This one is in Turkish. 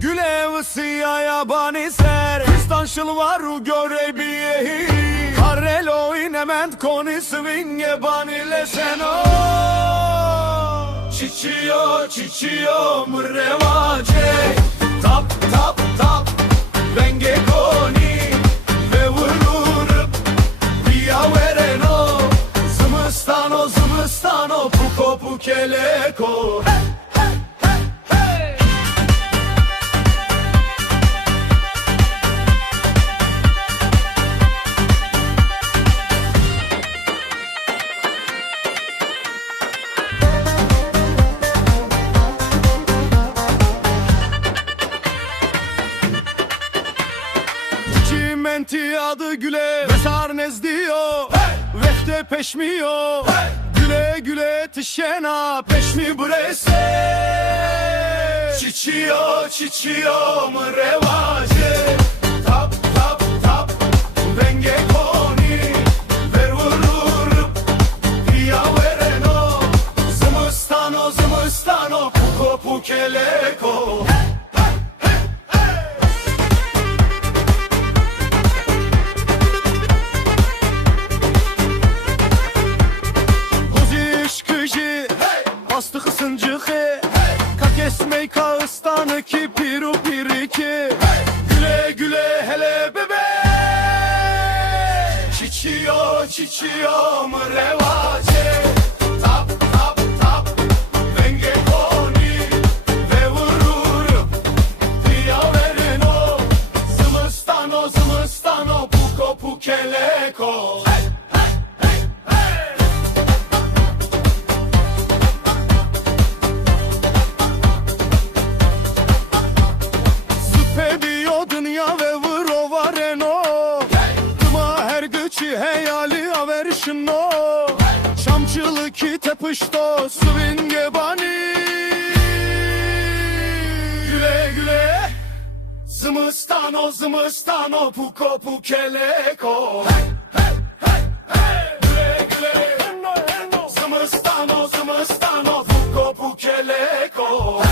Güle vısiya yabani ser Kristan şılvaru görebiyehi Karelo inement koni svinge banile seno Çiçiyo mrevace Tap tap tap Venge koni Ve vururup Via vereno Zımıstano Puko pukeleko Menti adı güle Vesar nezdiyo Vefte peşmiyo Güle güle tişena Peşmi brese Çiçiyo mrevace Tap tap tap Venge koni Ver vururup Via vereno Zımıstano Puko pukeleko Bastı kısıncığı Kakesmey kağıstanı ki piru piriki Güle güle hele bebe Çiçiyo mrevace Tap tap tap Venge koni Ve vururup Via vereno Zımıstano Puko pukeleko Heyali averşino Şamçılı ki tepışto Svinge bani Güle güle Zımıstano Puko pukeleko Güle güle Zımıstano Puko pukeleko